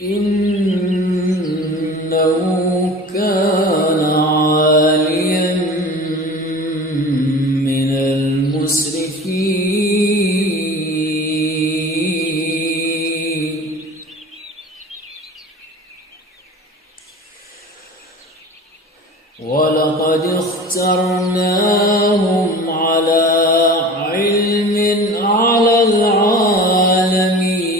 إنه كان عاليا من المسرفين ولقد اخترناهم على علم على العالمين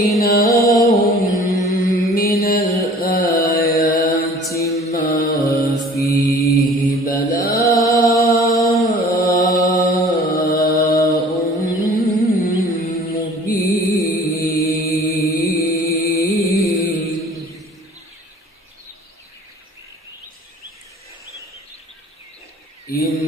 وآتيناهم من الآيات ما فيه بلاء مبين إن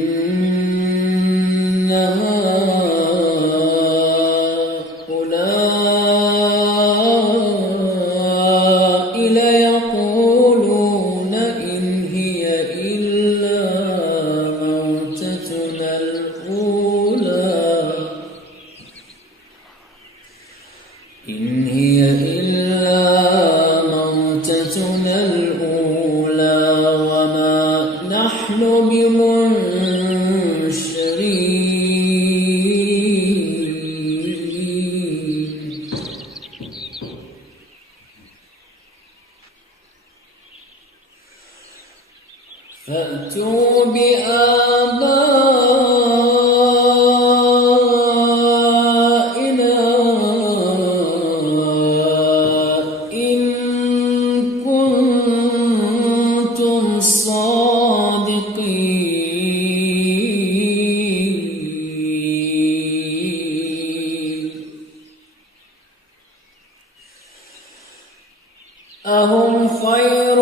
هؤلاء ليقولون إن هي إلا موتتنا الأولى إن هي إلا موتتنا الأولى وما نحن بمنشرين فأتوا بآبائنا إن كنتم صادقين أهم خير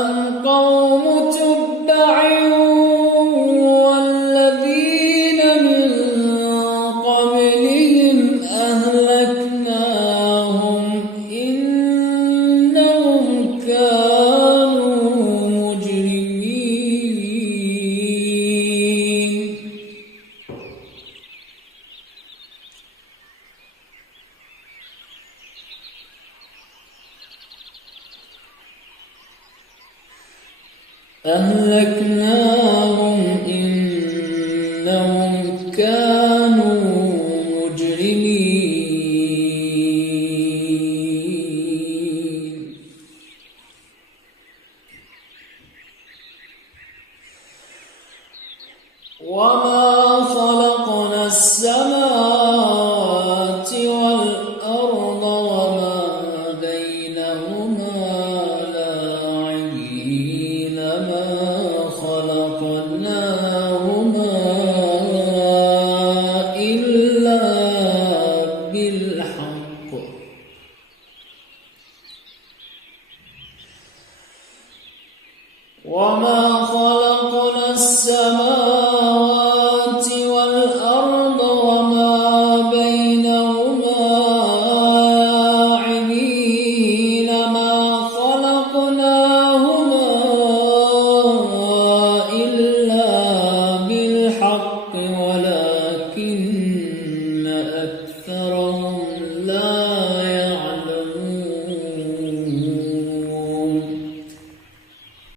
أم قوم تبع والذين من قبلهم أهلكناهم إنهم كانوا مجرمين أهلكناهم إنهم كانوا مجرمين وما خلقنا السماوات والأرض وما بينهما لاعبين ما خلقناهما إلا بالحق وما